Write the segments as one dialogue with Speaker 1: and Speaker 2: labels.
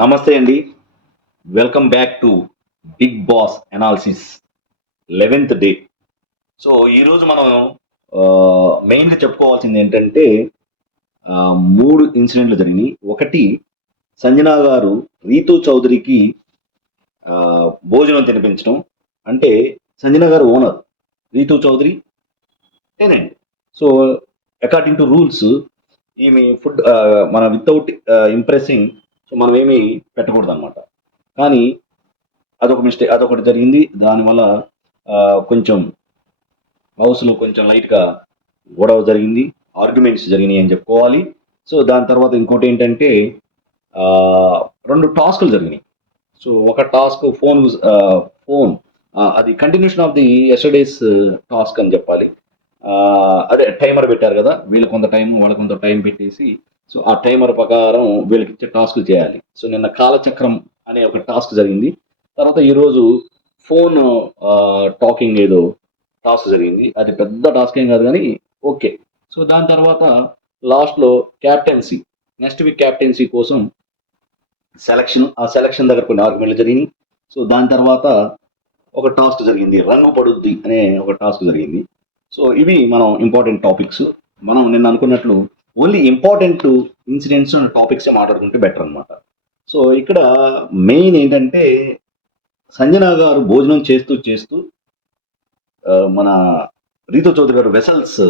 Speaker 1: నమస్తే అండి. Welcome back to Bigg Boss analysis eleventh day so ఈరోజు మనం మెయిన్గా చెప్పుకోవాల్సింది ఏంటంటే మూడు ఇన్సిడెంట్లు జరిగినాయి. ఒకటి సంజనా గారు రీతు చౌదరికి భోజనం తినిపించడం. అంటే Sanjana garu owner Ritu Chaudhary tenant so according to rules ఈమె ఫుడ్ మన వితౌట్ ఇంప్రెసింగ్ సో మనం ఏమీ పెట్టకూడదు అనమాట కానీ అదొక మిస్టేక్ అదొకటి జరిగింది. దానివల్ల కొంచెం హౌస్లో కొంచెం లైట్గా గొడవ జరిగింది. ఆర్గ్యుమెంట్స్ జరిగినాయి అని చెప్పుకోవాలి. సో దాని తర్వాత ఇంకోటి ఏంటంటే రెండు టాస్కులు జరిగినాయి. సో ఒక టాస్క్ ఫోన్ ఫోన్ అది continuation of the yesterday's task అని చెప్పాలి. అదే టైమర్ పెట్టారు కదా వీళ్ళు కొంత టైం వాళ్ళ కొంత టైం పెట్టేసి సో ఆ టైమర్ ప్రకారం వీళ్ళకి ఇచ్చే టాస్క్ చేయాలి. సో నిన్న కాలచక్రం అనే ఒక టాస్క్ జరిగింది. తర్వాత ఈరోజు ఫోన్ టాకింగ్ ఏదో టాస్క్ జరిగింది. అది పెద్ద టాస్క్ ఏం కాదు కానీ ఓకే. సో దాని తర్వాత లాస్ట్లో క్యాప్టెన్సీ నెక్స్ట్ వీక్ క్యాప్టెన్సీ కోసం సెలక్షన్ ఆ సెలక్షన్ దగ్గర కొన్ని ఆర్గ్యుమెంట్లు జరిగినాయి. సో దాని తర్వాత ఒక టాస్క్ జరిగింది. రంగు పడుద్ది అనే ఒక టాస్క్ జరిగింది. సో ఇవి మనం ఇంపార్టెంట్ టాపిక్స్. మనం నిన్న అనుకున్నట్లు ఓన్లీ ఇంపార్టెంట్ ఇన్సిడెంట్స్ టాపిక్స్ మాట్లాడుకుంటే బెటర్ అన్నమాట. సో ఇక్కడ మెయిన్ ఏంటంటే సంజన గారు భోజనం చేస్తూ చేస్తూ మన రీతు చౌదరి గారు వెసల్స్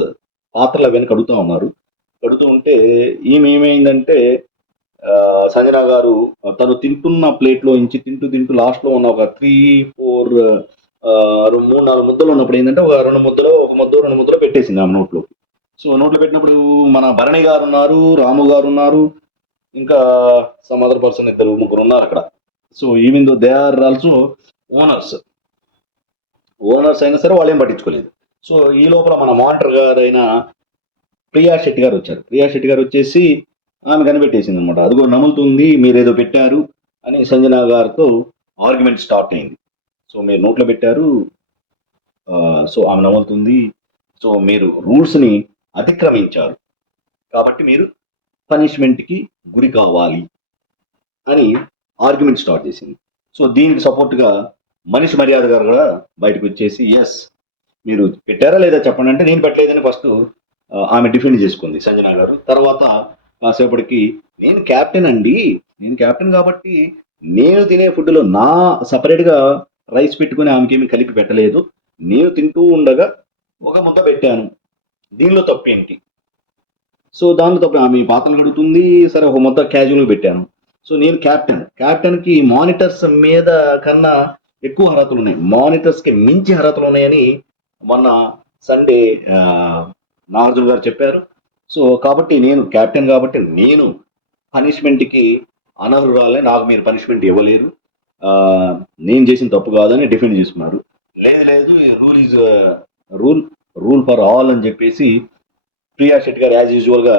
Speaker 1: పాత్రలు అవన్నీ కడుగుతూ ఉన్నారు. కడుతూ ఉంటే ఈమె ఏమైందంటే సంజన గారు తను తింటున్న ప్లేట్లో నుంచి తింటూ తింటూ లాస్ట్లో ఉన్న ఒక త్రీ ఫోర్ మూడు నాలుగు ముద్దలు ఉన్నప్పుడు ఏంటంటే ఒక రెండు ముద్దలు ఒక ముద్ద రెండు ముద్దలు పెట్టేసింది ఆమె నోట్లో సో నోట్లో పెట్టినప్పుడు మన భరణి గారు ఉన్నారు రాము గారు ఉన్నారు ఇంకా సమ్ అదర్ పర్సన్ ఇద్దరు ముగ్గురు ఉన్నారు అక్కడ. So even though they are also owners owners అయినా సరే వాళ్ళు ఏం పట్టించుకోలేదు. సో ఈ లోపల మన మానిటర్ గారైన ప్రియా శెట్టి గారు వచ్చారు. ప్రియా శెట్టి గారు వచ్చేసి ఆమె కనిపెట్టేసింది అనమాట అదిగో నములుతుంది ఏదో పెట్టారు అని సంజన గారితో ఆర్గ్యుమెంట్ స్టార్ట్ అయింది. సో మీరు నోట్లో పెట్టారు సో ఆమె నములుతుంది. సో మీరు రూల్స్ని అతిక్రమించారు. కాబట్టి మీరు పనిష్మెంట్కి గురి కావాలి అని ఆర్గ్యుమెంట్ స్టార్ట్ చేసింది. సో దీనికి సపోర్ట్గా మనిషి మర్యాద గారు కూడా బయటకు వచ్చేసి ఎస్ మీరు పెట్టారా లేదా చెప్పండి? అంటే నేను పెట్టలేదని ఫస్ట్ ఆమె డిఫెండ్ చేసుకుంది సంజన గారు. తర్వాత కాసేపటికి నేను క్యాప్టెన్ అండి నేను క్యాప్టెన్ కాబట్టి నేను తినే ఫుడ్లో నా సపరేట్గా రైస్ పెట్టుకుని ఆమెకేమి కలిపి పెట్టలేదు. నేను తింటూ ఉండగా ఒక ముద్ద పెట్టాను. దీనిలో తప్పు ఏంటి? సో దానిలో తప్పు ఆమె పాత్రలు కడుగుతుంది సరే ఒక మొత్తం క్యాజువల్గా పెట్టాను. సో నేను క్యాప్టెన్ క్యాప్టెన్కి మానిటర్స్ మీద కన్నా ఎక్కువ అర్హతలు ఉన్నాయి. మానిటర్స్కి మించి అర్హతలు ఉన్నాయని మొన్న సండే నాగార్జున గారు చెప్పారు. సో కాబట్టి నేను క్యాప్టెన్ కాబట్టి నేను పనిష్మెంట్కి అనర్హురాలే. నాకు మీరు పనిష్మెంట్ ఇవ్వలేరు. నేను చేసిన తప్పు కాదని డిఫెండ్ చేసుకున్నారు. లేదు లేదు rule is rule rule for all అని చెప్పేసి ప్రియా షెట్ గారు యాజ్ యూజువల్గా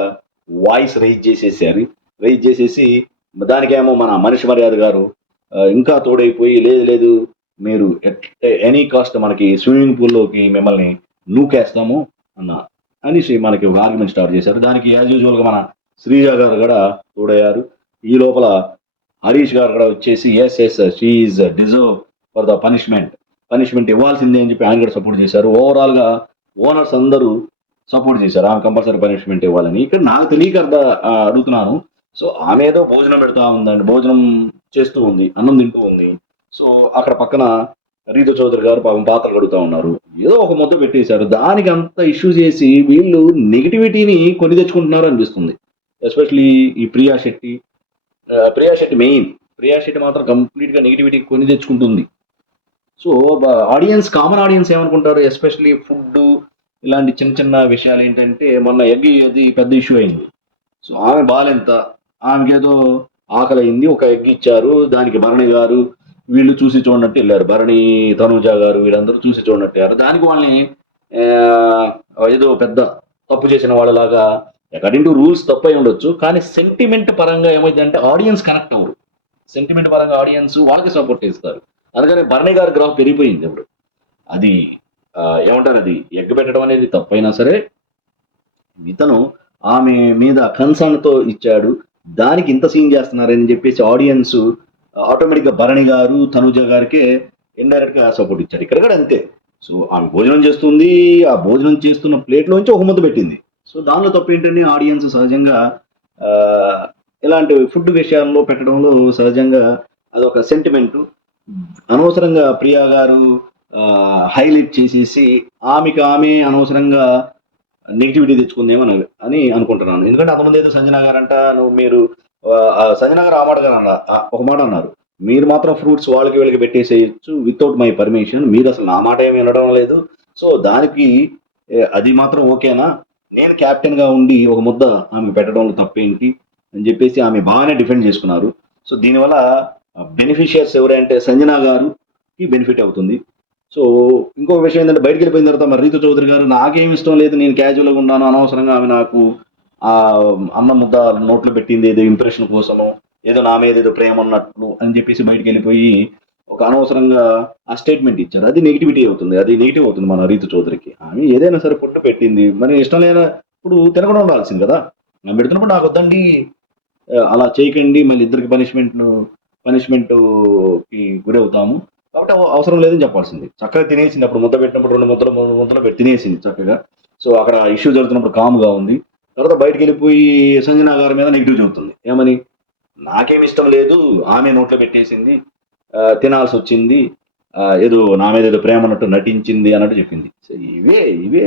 Speaker 1: వాయిస్ రైజ్ చేసేసారు. రైజ్ చేసేసి దానికేమో మన మనిషి మర్యాద గారు ఇంకా తోడైపోయి లేదు లేదు మీరు ఎట్ ఎనీ కాస్ట్ మనకి స్విమ్మింగ్ పూల్లోకి మిమ్మల్ని నూకేస్తాము అన్న అనేసి మనకి ఒక ఆర్గ్యుమెంట్ స్టార్ట్ చేశారు. దానికి యాజ్ యూజువల్గా మన శ్రీజ గారు కూడా తోడయ్యారు. ఈ లోపల హరీష్ గారు కూడా వచ్చేసి yes yes she deserve for the punishment punishment ఇవ్వాల్సిందే అని చెప్పి ఆయన కూడా సపోర్ట్ చేశారు. ఓవరాల్గా ఓనర్స్ అందరూ సపోర్ట్ చేశారు. ఆమె కంపల్సరీ పనిష్మెంట్ ఇవ్వాలని. ఇక్కడ నాకు తెలియక అర్థ అడుగుతున్నాను. సో ఆమె ఏదో భోజనం పెడతా ఉందండి. భోజనం చేస్తూ ఉంది. అన్నం తింటూ ఉంది. సో అక్కడ పక్కన రీతు చౌదరి గారు పాపం పాత్రలు కడుగుతా ఉన్నారు. ఏదో ఒక ముద్ద పెట్టేశారు. దానికి అంత ఇష్యూ చేసి వీళ్ళు నెగిటివిటీని కొని తెచ్చుకుంటున్నారు అనిపిస్తుంది. ఎస్పెషలీ ఈ ప్రియా శెట్టి. ప్రియా శెట్టి మెయిన్ ప్రియా శెట్టి మాత్రం కంప్లీట్గా నెగిటివిటీ కొని తెచ్చుకుంటుంది. సో ఆడియన్స్ కామన్ ఆడియన్స్ ఏమనుకుంటారు? ఎస్పెషలీ ఫుడ్ ఇలాంటి చిన్న చిన్న విషయాలు ఏంటంటే మొన్న ఎగ్ అది పెద్ద ఇష్యూ అయింది. సో ఆమె బాలెంత ఆమెకి ఏదో ఆకలి అయింది ఒక ఎగ్ ఇచ్చారు దానికి భరణి గారు వీళ్ళు చూసి చూడనట్టు వెళ్ళారు. భరణి తనుజ గారు వీళ్ళందరూ చూసి చూడనట్టు వెళ్ళారు. దానికి వాళ్ళని ఏదో పెద్ద తప్పు చేసిన వాళ్ళలాగా అకార్డింగ్ టు రూల్స్ తప్పు అయి ఉండొచ్చు. కానీ సెంటిమెంట్ పరంగా ఏమైందంటే ఆడియన్స్ కనెక్ట్ అవ్వరు. సెంటిమెంట్ పరంగా ఆడియన్స్ వాళ్ళకి సపోర్ట్ చేస్తారు. అందుకని భరణి గారి గ్రహం పెరిగిపోయింది ఇప్పుడు. అది ఏమంటారు అది? ఎగ్గ పెట్టడం అనేది తప్పైనా సరే ఇతను ఆమె మీద కన్సర్న్తో ఇచ్చాడు దానికి ఇంత సీన్ చేస్తున్నారని చెప్పేసి ఆడియన్స్ ఆటోమేటిక్గా భరణి గారు తనుజ గారికే ఇండైరెక్ట్గా సపోర్ట్ ఇచ్చారు. ఇక్కడ కూడా అంతే. సో ఆమె భోజనం చేస్తుంది ఆ భోజనం చేస్తున్న ప్లేట్లోంచి ఒక ముద్ద పెట్టింది. సో దానిలో తప్పు ఏంటని ఆడియన్స్ సహజంగా ఇలాంటి ఫుడ్ విషయాల్లో పెట్టడంలో సహజంగా అదొక సెంటిమెంట్ అనవసరంగా ప్రియా గారు హైలైట్ చేసేసి ఆమెకి ఆమె అనవసరంగా నెగిటివిటీ తెచ్చుకుందేమో అని అనుకుంటున్నాను. ఎందుకంటే అంతమంది ఏదో సంజన గారు అంట నువ్వు మీరు ఆ, సంజన గారు ఆ మాట గారు అన్నారు ఒక మాట అన్నారు. మీరు మాత్రం ఫ్రూట్స్ వాళ్ళకి వీళ్ళకి పెట్టేసేయచ్చు వితౌట్ మై పర్మిషన్. మీరు అసలు నా మాట ఏమి వినడం లేదు. సో దానికి అది మాత్రం ఓకేనా? నేను క్యాప్టెన్గా ఉండి ఒక ముద్ద ఆమె పెట్టడంలో తప్పేంటి అని చెప్పేసి ఆమె బాగానే డిఫెండ్ చేసుకున్నారు. సో దీనివల్ల బెనిఫిషియర్స్ ఎవరంటే సంజన గారుకి బెనిఫిట్ అవుతుంది. సో ఇంకొక విషయం ఏంటంటే బయటకు వెళ్ళిపోయిన తర్వాత మరి రీతు చౌదరి గారు నాకేం ఇష్టం లేదు నేను క్యాజువల్గా ఉన్నాను అనవసరంగా ఆమె నాకు ఆ అన్న ముద్ద నోట్లు పెట్టింది ఏదో ఇంప్రెషన్ కోసము ఏదో నా మీద ఏదో ప్రేమ ఉన్నట్లు అని చెప్పేసి బయటికి వెళ్ళిపోయి ఒక అనవసరంగా ఆ స్టేట్మెంట్ ఇచ్చారు. అది నెగిటివిటీ అవుతుంది అది నెగిటివ్ అవుతుంది మన రీతు చౌదరికి. ఆమె ఏదైనా సరే పుట్టు పెట్టింది మరి ఇష్టం లేనప్పుడు తినకుండా ఉండాల్సింది కదా. పెడుతున్నప్పుడు నాకు వద్దండి అలా చేయకండి మళ్ళీ ఇద్దరికి పనిష్మెంట్ పనిష్మెంట్కి గురి అవుతాము కాబట్టి అవసరం లేదని చెప్పాల్సింది. చక్కగా తినేసింది అప్పుడు ముద్ద పెట్టినప్పుడు రెండు ముద్దలు మూడు ముద్దలు పెట్టి తినేసింది చక్కగా. సో అక్కడ ఇష్యూ జరుగుతున్నప్పుడు కామ్గా ఉంది. తర్వాత బయటికి వెళ్ళిపోయి సంజన గారి మీద నెగిటివ్ చెబుతుంది ఏమని? నాకేం ఇష్టం లేదు ఆమె నోట్లో పెట్టేసింది తినాల్సి వచ్చింది ఏదో నా మీద ఏదో ప్రేమ అన్నట్టు నటించింది అన్నట్టు చెప్పింది. సో ఇవే ఇవే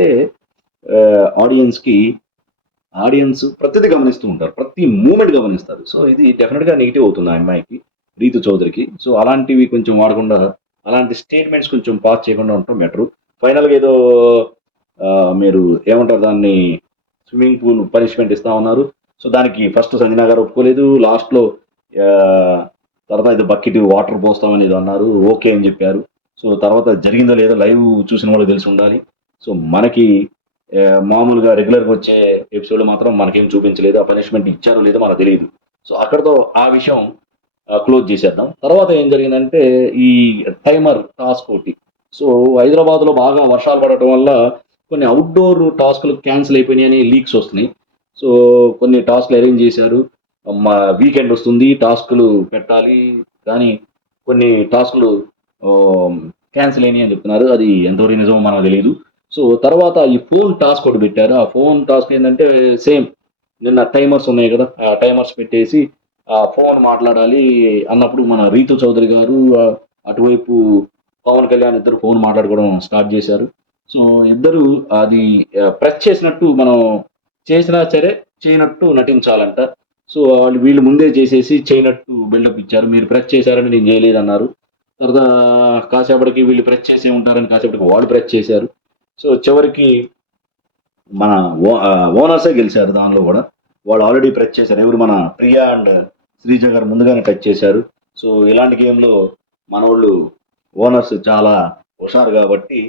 Speaker 1: ఆడియన్స్కి ఆడియన్స్ ప్రతిదీ గమనిస్తూ ఉంటారు. ప్రతి మూమెంట్ గమనిస్తారు. సో ఇది డెఫినెట్గా నెగిటివ్ అవుతుంది ఆ అమ్మాయికి. రీతు చౌదరికి. సో అలాంటివి కొంచెం వాడకుండా అలాంటి స్టేట్మెంట్స్ కొంచెం పాస్ చేయకుండా ఉండటం బెటర్. ఫైనల్గా ఏదో మీరు ఏమంటారు దాన్ని స్విమ్మింగ్ పూల్ పనిష్మెంట్ ఇస్తా ఉన్నారు. సో దానికి ఫస్ట్ సంజనా గారు ఒప్పుకోలేదు. లాస్ట్లో తర్వాత ఇది బకెట్ వాటర్ పోస్తామని అన్నారు. ఓకే అని చెప్పారు. సో తర్వాత జరిగిందో లేదో లైవ్ చూసిన వాళ్ళకి తెలిసి ఉండాలి. సో మనకి మామూలుగా రెగ్యులర్గా వచ్చే ఎపిసోడ్ మాత్రం మనకేం చూపించలేదు. ఆ పనిష్మెంట్ ఇచ్చారో లేదో మనకు తెలియదు. సో అక్కడతో ఆ విషయం క్లోజ్ చేసేద్దాం. తర్వాత ఏం జరిగిందంటే ఈ టైమర్ టాస్క్ ఒకటి. సో హైదరాబాద్లో బాగా వర్షాలు పడటం వల్ల కొన్ని అవుట్డోర్ టాస్క్లు క్యాన్సిల్ అయిపోయినాయని లీక్స్ వస్తున్నాయి. సో కొన్ని టాస్క్లు అరేంజ్ చేశారు. మా వీకెండ్ వస్తుంది టాస్క్లు పెట్టాలి కానీ కొన్ని టాస్క్లు క్యాన్సిల్ అయినాయి అని చెప్తున్నారు. అది ఎంతవరకు నిజమో మనకు తెలియదు సో తర్వాత ఈ ఫోన్ టాస్క్ ఒకటి పెట్టారు. ఆ ఫోన్ టాస్క్ ఏంటంటే సేమ్. నిన్న టైమర్స్ ఉన్నాయి కదా ఆ టైమర్స్ పెట్టేసి ఫోన్ మాట్లాడాలి అన్నప్పుడు మన రీతు చౌదరి గారు అటువైపు పవన్ కళ్యాణ్ ఇద్దరు ఫోన్ మాట్లాడుకోవడం స్టార్ట్ చేశారు. సో ఇద్దరు అది ప్రెస్ చేసినట్టు మనం చేసినా సరే చేయనట్టు నటించాలంట. సో వాళ్ళు వీళ్ళు ముందే చేసేసి చేయనట్టు బిల్డప్ ఇచ్చారు. మీరు ప్రెస్ చేశారని నేను చేయలేదన్నారు. తర్వాత కాసేపటికి వీళ్ళు ప్రెస్ చేసే ఉంటారని కాసేపటికి వాళ్ళు ప్రెస్ చేశారు. సో చివరికి మన ఓనర్సే గెలిచారు దానిలో కూడా. వాళ్ళు ఆల్రెడీ ప్రెస్ చేశారు. ఎవరు మన ప్రియా అండ్ శ్రీజ గారు ముందుగానే టచ్ చేశారు. సో ఇలాంటి గేమ్లో మనోళ్ళు ఓనర్స్ చాలా హుషారు కాబట్టి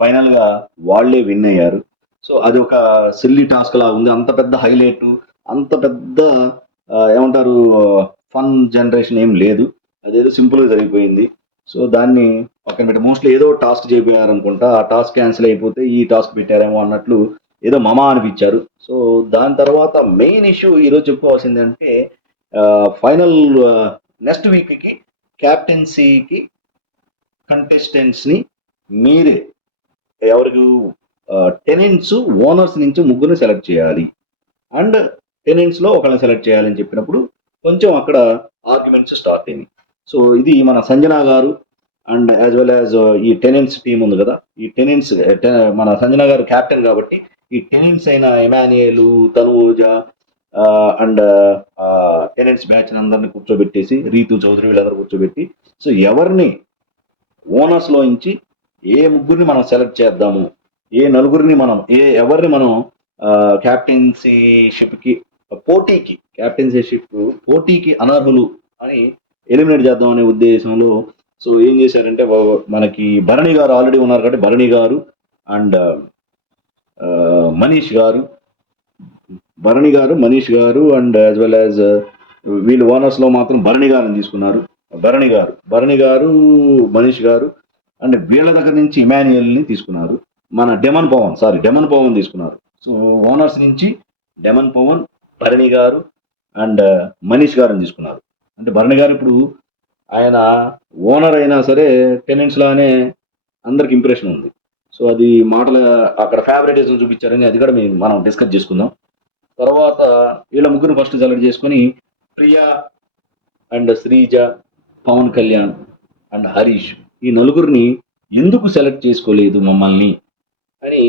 Speaker 1: ఫైనల్గా వాళ్ళే వాళ్ళే విన్ అయ్యారు. సో అది ఒక సిల్లీ టాస్క్ లా ఉంది. అంత పెద్ద హైలైట్ అంత పెద్ద ఏమంటారు ఫన్ జనరేషన్ ఏం లేదు. అదేదో సింపుల్గా జరిగిపోయింది. సో దాన్ని పక్కన పెట్టి మోస్ట్లీ ఏదో టాస్క్ చేయారు అనుకుంటా ఆ టాస్క్ క్యాన్సిల్ అయిపోతే ఈ టాస్క్ పెట్టారేమో అన్నట్లు ఏదో మమా అనిపించారు. సో దాని తర్వాత మెయిన్ ఇష్యూ ఈరోజు చెప్పుకోవాల్సింది అంటే ఫైనల్ నెక్స్ట్ వీక్కి క్యాప్టెన్సీకి కంటెస్టెంట్స్ని మీరే ఎవరికి టెనెంట్స్ ఓనర్స్ నుంచి ముగ్గురిని సెలెక్ట్ చేయాలి. అండ్ టెనెంట్స్లో ఒకళ్ళని సెలెక్ట్ చేయాలని చెప్పినప్పుడు కొంచెం అక్కడ ఆర్గ్యుమెంట్స్ స్టార్ట్ అయింది సో ఇది మన Sanjana garu and as well as ఈ టెనెంట్స్ టీం ఉంది కదా. ఈ టెనెంట్స్ మన సంజన గారు క్యాప్టెన్ కాబట్టి ఈ టెనెంట్స్ అయిన Emmanuel Tanuja and tenants batch అందరిని కూర్చోబెట్టేసి రీతు చౌదరి వీళ్ళందరూ కూర్చోబెట్టి సో ఎవరిని ఓనర్స్లో నుంచి ఏ ముగ్గురిని మనం సెలెక్ట్ చేద్దాము ఏ నలుగురిని మనం ఏ ఎవరిని మనం క్యాప్టెన్సీషిప్కి పోటీకి క్యాప్టెన్సీషిప్ పోటీకి అనర్హులు అని ఎలిమినేట్ చేద్దాం అనే ఉద్దేశంలో సో ఏం చేశారంటే మనకి భరణి గారు ఆల్రెడీ ఉన్నారు కాబట్టి భరణి గారు అండ్ మనీష్ గారు Bharani garu Manish garu and as well as వీళ్ళు ఓనర్స్లో మాత్రం భరణి గారిని తీసుకున్నారు. భరణి గారు భరణి గారు మనీష్ గారు అండ్ వీళ్ళ దగ్గర నుంచి ఇమానియల్ని తీసుకున్నారు. మన demon Pavan sorry demon Pavan తీసుకున్నారు. సో ఓనర్స్ నుంచి డెమన్ పవన్ భరణి గారు అండ్ uh, మనీష్ గారిని తీసుకున్నారు. అంటే భరణి గారు ఇప్పుడు ఆయన ఓనర్ అయినా సరే టెనెంట్స్ లానే అందరికి ఇంప్రెషన్ ఉంది. సో అది మాటల అక్కడ ఫేవరెటిజం చూపించారని అది కూడా మేము మనం డిస్కస్ చేసుకుందాం. తర్వాత వీళ్ళ ముగ్గురు ఫస్ట్ సెలెక్ట్ చేసుకొని ప్రియా అండ్ శ్రీజ పవన్ కళ్యాణ్ అండ్ హరీష్ ఈ నలుగురిని ఎందుకు సెలెక్ట్ చేసుకోలేదు మమ్మల్ని? అని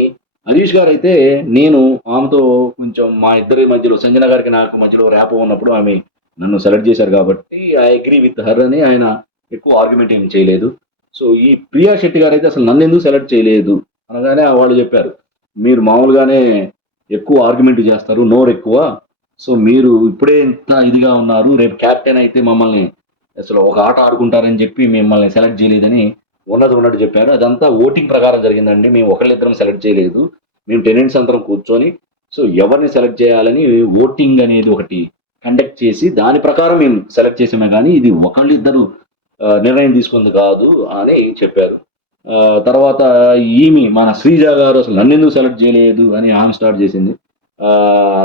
Speaker 1: హరీష్ గారు అయితే నేను ఆమెతో కొంచెం మా ఇద్దరి మధ్యలో సంజన గారికి నాకు మధ్యలో ర్యాప్ ఉన్నప్పుడు ఆమె నన్ను సెలెక్ట్ చేశారు కాబట్టి ఐ అగ్రీ విత్ హర్ అని ఆయన ఎక్కువ ఆర్గ్యుమెంట్ ఏం చేయలేదు. సో ఈ ప్రియా శెట్టి గారు అయితే అసలు నన్ను ఎందుకు సెలెక్ట్ చేయలేదు అనగానే వాళ్ళు చెప్పారు మీరు మామూలుగానే ఎక్కువ ఆర్గ్యుమెంట్ చేస్తారు నోరు ఎక్కువ. సో మీరు ఇప్పుడే ఇంత ఇదిగా ఉన్నారు రేపు క్యాప్టెన్ అయితే మమ్మల్ని అసలు ఒక ఆట ఆడుకుంటారని చెప్పి మిమ్మల్ని సెలెక్ట్ చేయలేదని ఉన్నది ఉన్నట్టు చెప్పారు. అదంతా ఓటింగ్ ప్రకారం జరిగిందండి. మేము ఒకళ్ళిద్దరం సెలెక్ట్ చేయలేదు. మేము టెనెంట్స్ అందరం కూర్చొని సో ఎవరిని సెలెక్ట్ చేయాలని ఓటింగ్ అనేది ఒకటి కండక్ట్ చేసి దాని ప్రకారం మేము సెలెక్ట్ చేసామే కానీ ఇది ఒకళ్ళిద్దరు నిర్ణయం తీసుకుంది కాదు అని చెప్పారు. తర్వాత ఈమె మన శ్రీజ గారు అసలు నన్ను ఎందుకు సెలెక్ట్ చేయలేదు అని ఆమె స్టార్ట్ చేసింది.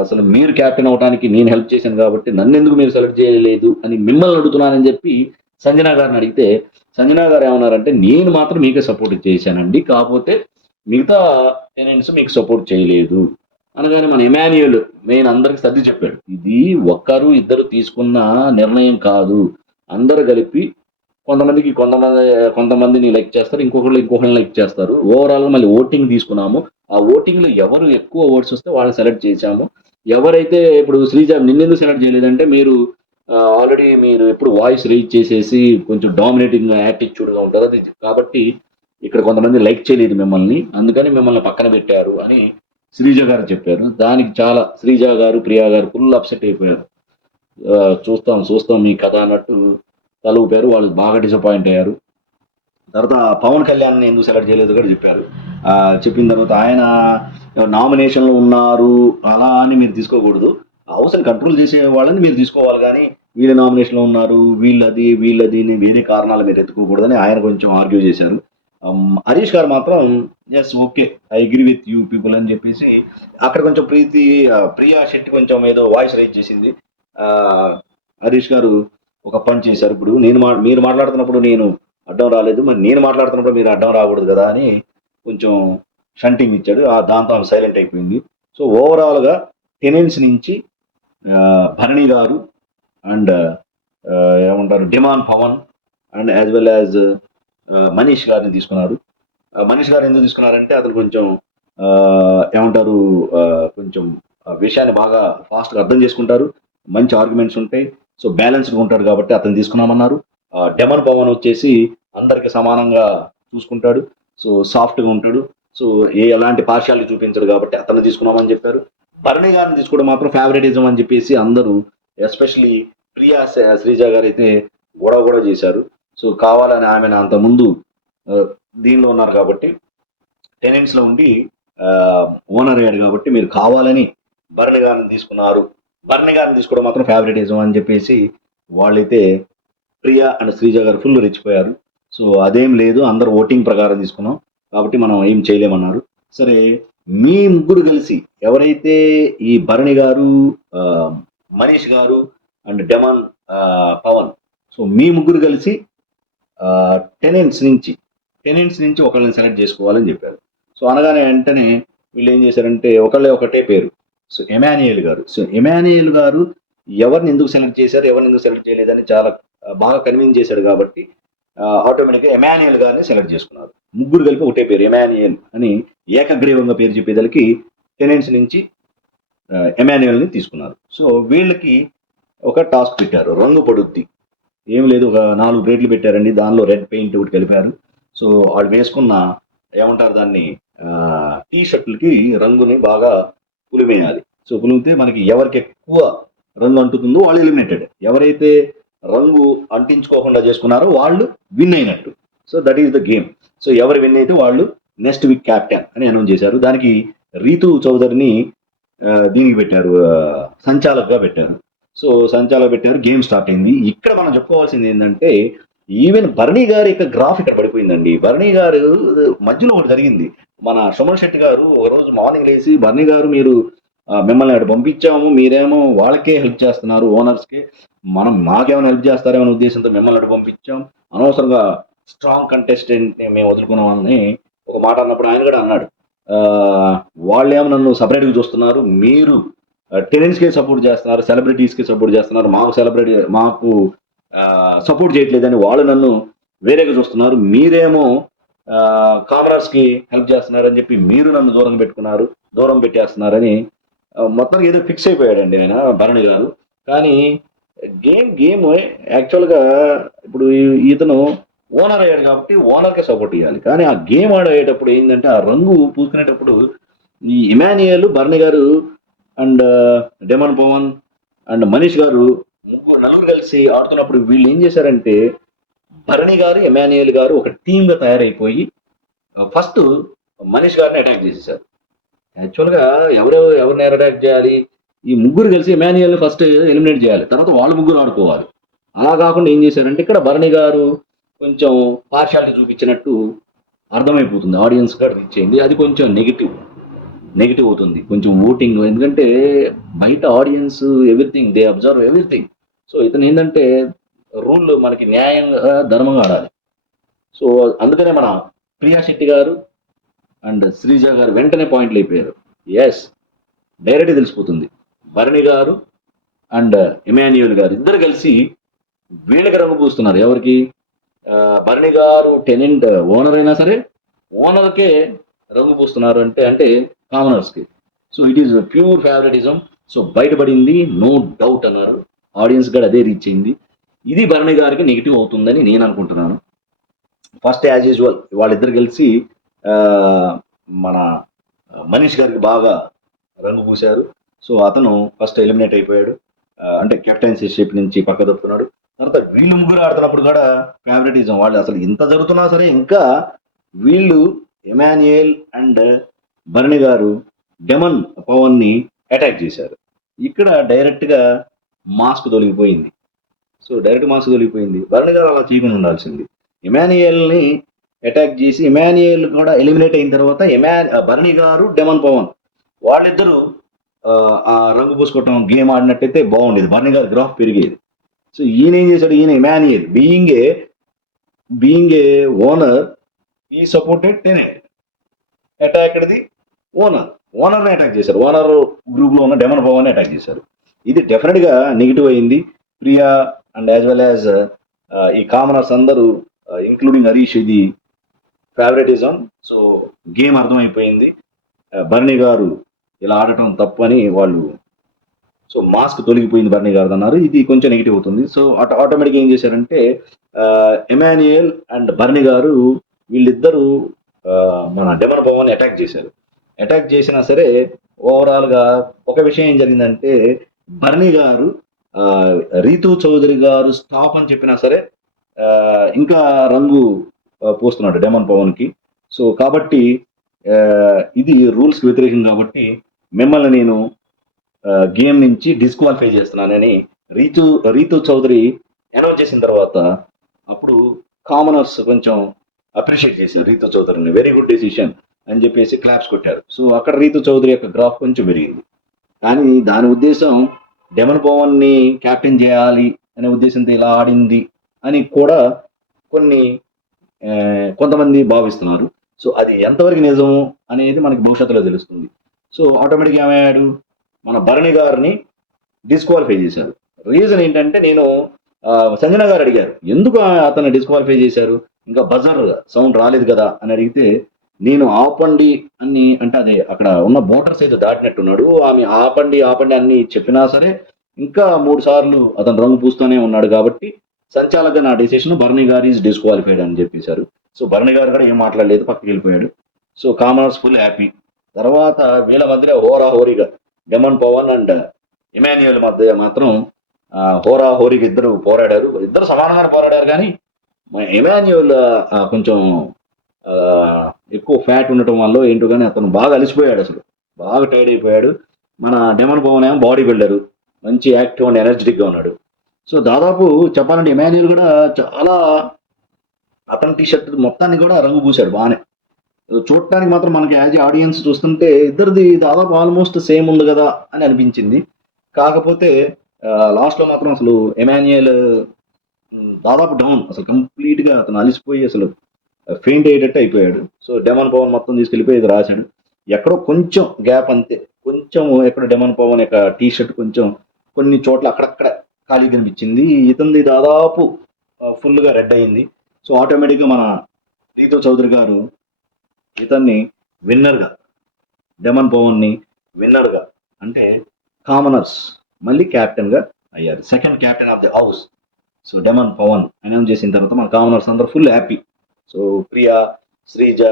Speaker 1: అసలు మీరు క్యాప్టెన్ అవడానికి నేను హెల్ప్ చేశాను కాబట్టి నన్ను ఎందుకు మీరు సెలెక్ట్ చేయలేదు అని మిమ్మల్ని అడుగుతున్నానని చెప్పి సంజన గారిని అడిగితే సంజన గారు ఏమన్నారంటే నేను మాత్రం మీకే సపోర్ట్ చేశానండి కాకపోతే మిగతా టెనెంట్స్ మీకు సపోర్ట్ చేయలేదు. అనగానే మన ఎమాన్యుయల్ మెయిన్ అందరికి సర్ది చెప్పాడు ఇది ఒక్కరు ఇద్దరు తీసుకున్న నిర్ణయం కాదు అందరు కలిపి కొంతమందికి కొంతమంది కొంతమందిని లైక్ చేస్తారు ఇంకొకళ్ళు ఇంకొకరిని లైక్ చేస్తారు. ఓవరాల్ మళ్ళీ ఓటింగ్ తీసుకున్నాము. ఆ ఓటింగ్లో ఎవరు ఎక్కువ ఓట్స్ వస్తే వాళ్ళని సెలెక్ట్ చేశాము. ఎవరైతే ఇప్పుడు శ్రీజ నిన్నెందుకు సెలెక్ట్ చేయలేదంటే మీరు ఆల్రెడీ మీరు ఎప్పుడు వాయిస్ రీచ్ చేసేసి కొంచెం డామినేటింగ్ యాటిట్యూడ్గా ఉంటుంది ఉంటారు. అది కాబట్టి ఇక్కడ కొంతమంది లైక్ చేయలేదు మిమ్మల్ని. అందుకని మిమ్మల్ని పక్కన పెట్టారు అని శ్రీజ గారు చెప్పారు. దానికి చాలా శ్రీజ గారు ప్రియా గారు ఫుల్ అప్సెట్ అయిపోయారు. చూస్తాం చూస్తాం మీ కథ అన్నట్టు తల ఊపారు వాళ్ళు బాగా డిసప్పాయింట్ అయ్యారు. తర్వాత పవన్ కళ్యాణ్ ఎందుకు సెలెక్ట్ చేయలేదు కూడా చెప్పారు. చెప్పిన తర్వాత ఆయన నామినేషన్లో ఉన్నారు అలా అని మీరు తీసుకోకూడదు. హౌస్ని కంట్రోల్ చేసే వాళ్ళని మీరు తీసుకోవాలి కానీ వీళ్ళ నామినేషన్లో ఉన్నారు వీళ్ళది వీళ్ళది అని వేరే కారణాలు మీరు ఎత్తుకోకూడదని ఆయన కొంచెం ఆర్గ్యూ చేశారు. హరీష్ గారు మాత్రం yes okay I agree with you people అని చెప్పేసి అక్కడ కొంచెం ప్రీతి ప్రియా శెట్టి కొంచెం ఏదో వాయిస్ రైజ్ చేసింది. హరీష్ గారు ఒక పని చేశారు. ఇప్పుడు నేను మా మీరు మాట్లాడుతున్నప్పుడు నేను అడ్డం రాలేదు. మరి నేను మాట్లాడుతున్నప్పుడు మీరు అడ్డం రాకూడదు కదా అని కొంచెం షంటింగ్ ఇచ్చాడు. ఆ దాంతో ఆమె సైలెంట్ అయిపోయింది. సో ఓవరాల్గా టెనెన్స్ నుంచి భరణి గారు అండ్ ఏమంటారు Demon Pavan and as well as Manish గారిని తీసుకున్నారు. మనీష్ గారు ఎందుకు తీసుకున్నారంటే అతను కొంచెం ఏమంటారు కొంచెం విషయాన్ని బాగా ఫాస్ట్గా అర్థం చేసుకుంటారు. మంచి ఆర్గ్యుమెంట్స్ ఉంటాయి. సో బ్యాలెన్స్డ్గా ఉంటాడు కాబట్టి అతను తీసుకున్నామన్నారు. డెమన్ పవన్ వచ్చేసి అందరికి సమానంగా చూసుకుంటాడు. సో సాఫ్ట్గా ఉంటాడు. సో ఏ ఎలాంటి పార్షాలిటీ చూపించడు కాబట్టి అతను తీసుకున్నామని చెప్పారు. భరణి గారిని తీసుకోవడం మాత్రం ఫేవరెటిజం అని చెప్పేసి అందరూ ఎస్పెషలీ ప్రియా శ్రీజ గారు అయితే గొడవ కూడా చేశారు. సో కావాలని ఆమె అంత ముందు దీనిలో ఉన్నారు కాబట్టి టెనెంట్స్లో ఉండి ఓనర్ అయ్యాడు కాబట్టి మీరు కావాలని భరణి గారిని తీసుకున్నారు. భరణి గారిని తీసుకోవడం మాత్రం ఫేవరెటిజం అని చెప్పేసి వాళ్ళైతే ప్రియా అండ్ శ్రీజ గారు ఫుల్ రెచ్చిపోయారు. సో అదేం లేదు అందరు ఓటింగ్ ప్రకారం తీసుకున్నాం. కాబట్టి మనం ఏం చేయలేమన్నారు. సరే మీ ముగ్గురు కలిసి ఎవరైతే ఈ Bharani garu Manish garu and Demon Pavan so మీ ముగ్గురు కలిసి టెనెంట్స్ నుంచి టెనెంట్స్ నుంచి ఒకళ్ళని సెలెక్ట్ చేసుకోవాలని చెప్పారు. సో అనగానే వెంటనే వీళ్ళు ఏం చేశారంటే ఒకళ్ళే ఒకటే పేరు. సో ఎమాన్యుయల్ గారు. సో ఎమాన్యుయల్ గారు ఎవరిని ఎందుకు సెలెక్ట్ చేశారు ఎవరిని ఎందుకు సెలెక్ట్ చేయలేదని చాలా బాగా కన్విన్స్ చేశాడు కాబట్టి ఆటోమేటిక్గా ఎమాన్యుయల్ గారిని సెలెక్ట్ చేసుకున్నారు. ముగ్గురు కలిపి ఒకటే పేరు ఎమాన్యుయల్ అని ఏకగ్రీవంగా పేరు చెప్పేదానికి టెనెంట్స్ నుంచి ఎమాన్యుయల్ని తీసుకున్నారు. సో వీళ్ళకి ఒక టాస్క్ పెట్టారు రంగు పడుద్ది. ఏం లేదు ఒక నాలుగు ప్లేట్లు పెట్టారండి దానిలో రెడ్ పెయింట్ ఒకటి కలిపారు. సో వాళ్ళు వేసుకున్న ఏమంటారు దాన్ని టీ షర్ట్లకి రంగుని బాగా పులిమేయాలి సో పులిమితే మనకి ఎవరికి ఎక్కువ రంగు అంటుతుందో వాళ్ళు ఎలిమినేటెడ్ ఎవరైతే రంగు అంటించుకోకుండా చేసుకున్నారో వాళ్ళు విన్ అయినట్టు. So that is the game so ఎవరు విన్ అయితే వాళ్ళు నెక్స్ట్ వీక్ క్యాప్టెన్ అని అనౌన్స్ చేశారు. దానికి రీతు చౌదరిని దీనికి పెట్టారు సంచాలకుగా పెట్టారు. సో సంచాలక పెట్టారు గేమ్ స్టార్ట్ అయింది. ఇక్కడ మనం చెప్పుకోవాల్సింది ఏంటంటే ఈవెన్ భరణి గారి యొక్క గ్రాఫ్ ఇక్కడ జరిగిందండి. భరణి గారు మధ్యలో ఒకటి జరిగింది. మన సుమన్ శెట్టి గారు ఒక రోజు మార్నింగ్ లేచి భరణి గారు మీరు మిమ్మల్ని అటు పంపించాము మీరేమో వాళ్ళకే హెల్ప్ చేస్తున్నారు ఓనర్స్కి. మనం మాకేమైనా హెల్ప్ చేస్తారేమనే ఉద్దేశంతో మిమ్మల్ని అటు పంపించాం. అనవసరంగా స్ట్రాంగ్ కంటెస్టెంట్ మేము వదులుకున్నామని ఒక మాట అన్నప్పుడు ఆయన కూడా అన్నాడు. వాళ్ళేమో నన్ను సపరేట్గా చూస్తున్నారు మీరు టెనెంట్స్కి సపోర్ట్ చేస్తున్నారు సెలబ్రిటీస్కి సపోర్ట్ చేస్తున్నారు మాకు సెలబ్రిటీ మాకు సపోర్ట్ చేయట్లేదని వాళ్ళు నన్ను వేరేగా చూస్తున్నారు. మీరేమో కామనర్స్కి హెల్ప్ చేస్తున్నారని చెప్పి మీరు నన్ను దూరం పెట్టుకున్నారు దూరం పెట్టేస్తున్నారని మొత్తానికి ఏదో ఫిక్స్ అయిపోయాడండి నేను భరణి గారు. కానీ గేమ్ గేమ్ యాక్చువల్గా ఇప్పుడు ఇతను ఓనర్ అయ్యాడు కాబట్టి ఓనర్కే సపోర్ట్ ఇవ్వాలి కానీ ఆ గేమ్ ఆడేటప్పుడు ఏంటంటే ఆ రంగు పూసుకునేటప్పుడు ఈ Emmanuel Bharani garu and Demon Pavan and Manish garu ముగ్గురు నలుగురు కలిసి ఆడుతున్నప్పుడు వీళ్ళు ఏం చేశారంటే భరణి గారు ఎమాన్యుయల్ గారు ఒక టీమ్గా తయారైపోయి ఫస్ట్ మనీష్ గారిని అటాక్ చేసేసారు. యాక్చువల్గా ఎవరు ఎవరిని అటాక్ చేయాలి? ఈ ముగ్గురు కలిసి ఎమాన్యుయల్ని ఫస్ట్ ఎలిమినేట్ చేయాలి. తర్వాత వాళ్ళు ముగ్గురు ఆడుకోవాలి. అలా కాకుండా ఏం చేశారంటే ఇక్కడ భరణి గారు కొంచెం పార్షాలిటీ చూపించినట్టు అర్థమైపోతుంది. ఆడియన్స్ కూడా రీచ్ అయింది అది కొంచెం నెగిటివ్ నెగిటివ్ అవుతుంది. కొంచెం ఓటింగ్ ఎందుకంటే బయట audience everything they observe everything so ఇతను ఏంటంటే రూల్ మనకి న్యాయంగా ధర్మంగా ఆడాలి. సో అందుకనే మన ప్రియా శెట్టి గారు అండ్ శ్రీజ గారు వెంటనే పాయింట్లు అయిపోయారు. ఎస్ డైరెక్ట్ తెలిసిపోతుంది. భరణి గారు అండ్ ఇమాన్యుయల్ గారు ఇద్దరు కలిసి వీళ్ళకి రంగు పూస్తున్నారు. ఎవరికి? భరణి గారు టెనెంట్ ఓనర్ అయినా సరే ఓనర్కే రంగు పూస్తున్నారు అంటే అంటే కామనర్స్కి. So it is pure favouritism so బయటపడింది నో డౌట్ అన్నారు. ఆడియన్స్ కూడా అదే రీచ్ అయింది. ఇది భరణి గారికి నెగిటివ్ అవుతుందని నేను అనుకుంటున్నాను. ఫస్ట్ యాజ్ యూజువల్ వాళ్ళిద్దరు కలిసి మన మనీష్ గారికి బాగా రంగు పూశారు. సో అతను ఫస్ట్ ఎలిమినేట్ అయిపోయాడు. అంటే కెప్టెన్సీషిప్ నుంచి పక్క తప్పుకున్నాడు తర్వాత వీళ్ళు ముగ్గురు ఆడుతున్నప్పుడు కూడా ఫేవరెటిజం వాళ్ళు అసలు ఇంత జరుగుతున్నా సరే ఇంకా వీళ్ళు Emmanuel and Bharani garu demon పవన్ని attack చేశారు. ఇక్కడ డైరెక్ట్గా మాస్క్ తొలగిపోయింది. సో డైరెక్ట్ మాస్ తొలగిపోయింది. భరణి గారు అలా చేయకుండా ఉండాల్సింది. ఇమానియల్ని అటాక్ చేసి ఇమానియల్ కూడా ఎలిమినేట్ అయిన తర్వాత ఇమాన్ భరణి గారు డెమన్ పవన్ వాళ్ళిద్దరూ ఆ, రంగు పూసుకోవటం గేమ్ ఆడినట్టయితే బాగుండేది. భరణి గారి గ్రాఫ్ పెరిగేది. సో ఈయన ఏం చేశాడు? ఈయన Emmanuel being a being a owner ఈ supported tenant attacked the owner ఓనర్ని అటాక్ చేశారు. ఓనర్ గ్రూప్లో ఉన్న డెమన్ పవన్ అటాక్ చేశారు. ఇది డెఫినెట్గా నెగిటివ్ అయింది. Priya and as well as ఈ కామనర్స్ అందరూ uh, ఇంక్లూడింగ్ హరీష్ ఇది ఫేవరెటిజం సో గేమ్ అర్థమైపోయింది. Uh, బర్ణి గారు ఇలా ఆడటం తప్పు అని వాళ్ళు సో మాస్క్ తొలగిపోయింది బర్ణి గారు అన్నారు. ఇది కొంచెం నెగిటివ్ అవుతుంది. సో అటు ఆటోమేటిక్గా ఏం చేశారంటే uh, ఎమాన్యుయల్ అండ్ బర్ణి గారు వీళ్ళిద్దరూ మన డెమన్ భవన్ అటాక్ చేశారు. అటాక్ చేసినా సరే ఓవరాల్గా ఒక విషయం ఏం జరిగిందంటే బర్ణి గారు రీతు చౌదరి గారు స్టాప్ అని చెప్పినా సరే ఇంకా రంగు పోస్తున్నాడు పూస్తున్నాడు పవన్కి. పవన్కి సో కాబట్టి ఇది రూల్స్ వ్యతిరేకం కాబట్టి మిమ్మల్ని నేను గేమ్ నుంచి డిస్క్వాలిఫై చేస్తున్నానని రీతు రీతు చౌదరి అనౌన్స్ చేసిన తర్వాత అప్పుడు కామనర్స్ కొంచెం అప్రిషియేట్ చేశారు రీతు చౌదరిని. వెరీ గుడ్ డెసిషన్ అని చెప్పేసి క్లాప్స్ కొట్టారు. సో అక్కడ రీతు చౌదరి యొక్క గ్రాఫ్ కొంచెం పెరిగింది. కానీ దాని ఉద్దేశం డెమన్ పోవన్ని క్యాప్టెన్ చేయాలి అనే ఉద్దేశంతో ఇలా ఆడింది అని కూడా కొన్ని కొంతమంది భావిస్తున్నారు. సో అది ఎంతవరకు నిజం అనేది మనకి భవిష్యత్తులో తెలుస్తుంది. సో ఆటోమేటిక్గా ఏమయ్యాడు? మన భరణి గారిని డిస్క్వాలిఫై చేశారు. రీజన్ ఏంటంటే నేను సంజన గారు అడిగారు ఎందుకు అతను డిస్క్వాలిఫై చేశారు? ఇంకా బజర్ సౌండ్ రాలేదు కదా? అని అడిగితే నేను ఆపండి అని అంటే అదే అక్కడ ఉన్న బోటర్స్ అయితే దాటినట్టున్నాడు. ఆమె ఆపండి ఆపండి అని చెప్పినా సరే ఇంకా మూడు సార్లు అతను రంగు పూస్తూనే ఉన్నాడు కాబట్టి సంచాలక నా decision Bharani garu is disqualified అని చెప్పేశారు. సో భరణి గారు కూడా ఏం మాట్లాడలేదు పక్కకి వెళ్ళిపోయాడు. So commoners full happy. తర్వాత వీళ్ళ మధ్య హోరా హోరీగా డెమన్ పవన్ అండ్ ఇమాన్యుయల్ మధ్య మాత్రం హోరా హోరీగా ఇద్దరు పోరాడారు. ఇద్దరు సమానంగానే పోరాడారు కానీ ఇమాన్యుయల్ కొంచెం ఎక్కువ ఫ్యాట్ ఉండటం వల్ల ఏంటో కానీ అతను బాగా అలసిపోయాడు అసలు. బాగా టైర్డ్ అయిపోయాడు. మన డెమన్ భవన్ ఏమో బాడీ బిల్డరు మంచి యాక్టివ్ అండ్ ఎనర్జెటిక్గా ఉన్నాడు. సో దాదాపు చెప్పాలంటే ఇమాన్యుయల్ కూడా చాలా అతని టీ షర్ట్ మొత్తాన్ని కూడా రంగు పూశాడు బాగానే చూడటానికి మాత్రం మనకి యాజ్ ఆడియన్స్ చూస్తుంటే ఇద్దరిది దాదాపు ఆల్మోస్ట్ సేమ్ ఉంది కదా అని అనిపించింది. కాకపోతే లాస్ట్లో మాత్రం అసలు ఎమాన్యుయల్ దాదాపు డౌన్ అసలు కంప్లీట్గా అతను అలిసిపోయి అసలు ఫెయింట్ అయ్యేటట్టు అయిపోయాడు. సో డెమన్ పవన్ మొత్తం తీసుకెళ్ళిపోయి ఇది రాశాడు. ఎక్కడో కొంచెం గ్యాప్ అంతే. కొంచెం ఎక్కడ డెమన్ పవన్ యొక్క టీ షర్ట్ కొంచెం కొన్ని చోట్ల అక్కడక్కడ ఖాళీ కనిపించింది. ఇతంది దాదాపు ఫుల్గా రెడ్ అయింది. సో ఆటోమేటిక్గా మన రీతు చౌదరి గారు ఇతన్ని విన్నర్గా డెమన్ పవన్ని విన్నర్గా అంటే కామనర్స్ మళ్ళీ క్యాప్టెన్గా అయ్యారు. Second captain of the house. So Demon Pavan announce చేసిన తర్వాత మన కామనర్స్ అందరూ full happy. So Priya Srija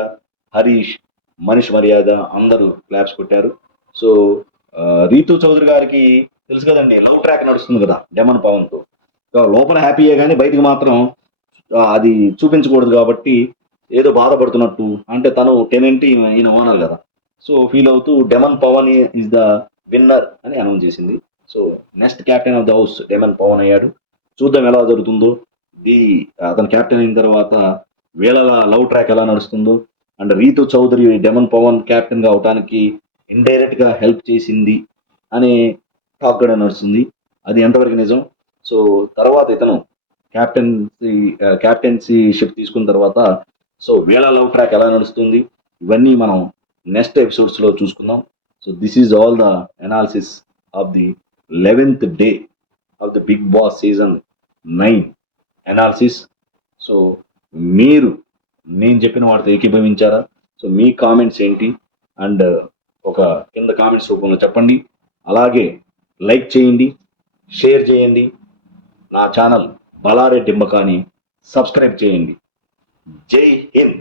Speaker 1: Harish Manish Maryada అందరూ క్లాప్స్ కొట్టారు. సో రీతు చౌదరి గారికి తెలుసు కదండి లవ్ ట్రాక్ నడుస్తుంది కదా డెమన్ పవన్తో లోపల హ్యాపీయే కానీ బయటికి మాత్రం అది చూపించకూడదు కాబట్టి ఏదో బాధపడుతున్నట్టు అంటే తను టెనెంట్ ఈయన ఓనర్ కదా. సో ఫీల్ అవుతూ Demon Pavan is the winner అని అనౌన్స్ చేసింది. So next captain of the house Demon Pavan అయ్యాడు. చూద్దాం ఎలా జరుగుతుందో. ది అతను క్యాప్టెన్ అయిన తర్వాత వీళ్ళ లవ్ ట్రాక్ ఎలా నడుస్తుందో అండ్ రీతు చౌదరి డెమన్ పవన్ కెప్టెన్గా అవటానికి ఇండైరెక్ట్గా హెల్ప్ చేసింది అనే టాక్ కూడా నడుస్తుంది. అది ఎంతవరకు నిజం? సో తర్వాత ఇతను కెప్టెన్సీ కెప్టెన్సీ తీసుకున్న తర్వాత సో వీళ్ళ లవ్ ట్రాక్ ఎలా నడుస్తుంది? ఇవన్నీ మనం నెక్స్ట్ ఎపిసోడ్స్లో చూసుకుందాం. So this is all the analysis of the eleventh day of the Bigg Boss season nine analysis so మీరు నేను చెప్పిన వాటితో ఏకీభవించారా? సో మీ కామెంట్స్ ఏంటి? అండ్ uh, ఒక కింద కామెంట్స్ రూపంలో చెప్పండి. అలాగే లైక్ చేయండి షేర్ చేయండి. నా ఛానల్ బలారే డింబకాని సబ్స్క్రైబ్ చేయండి. జై హింద్!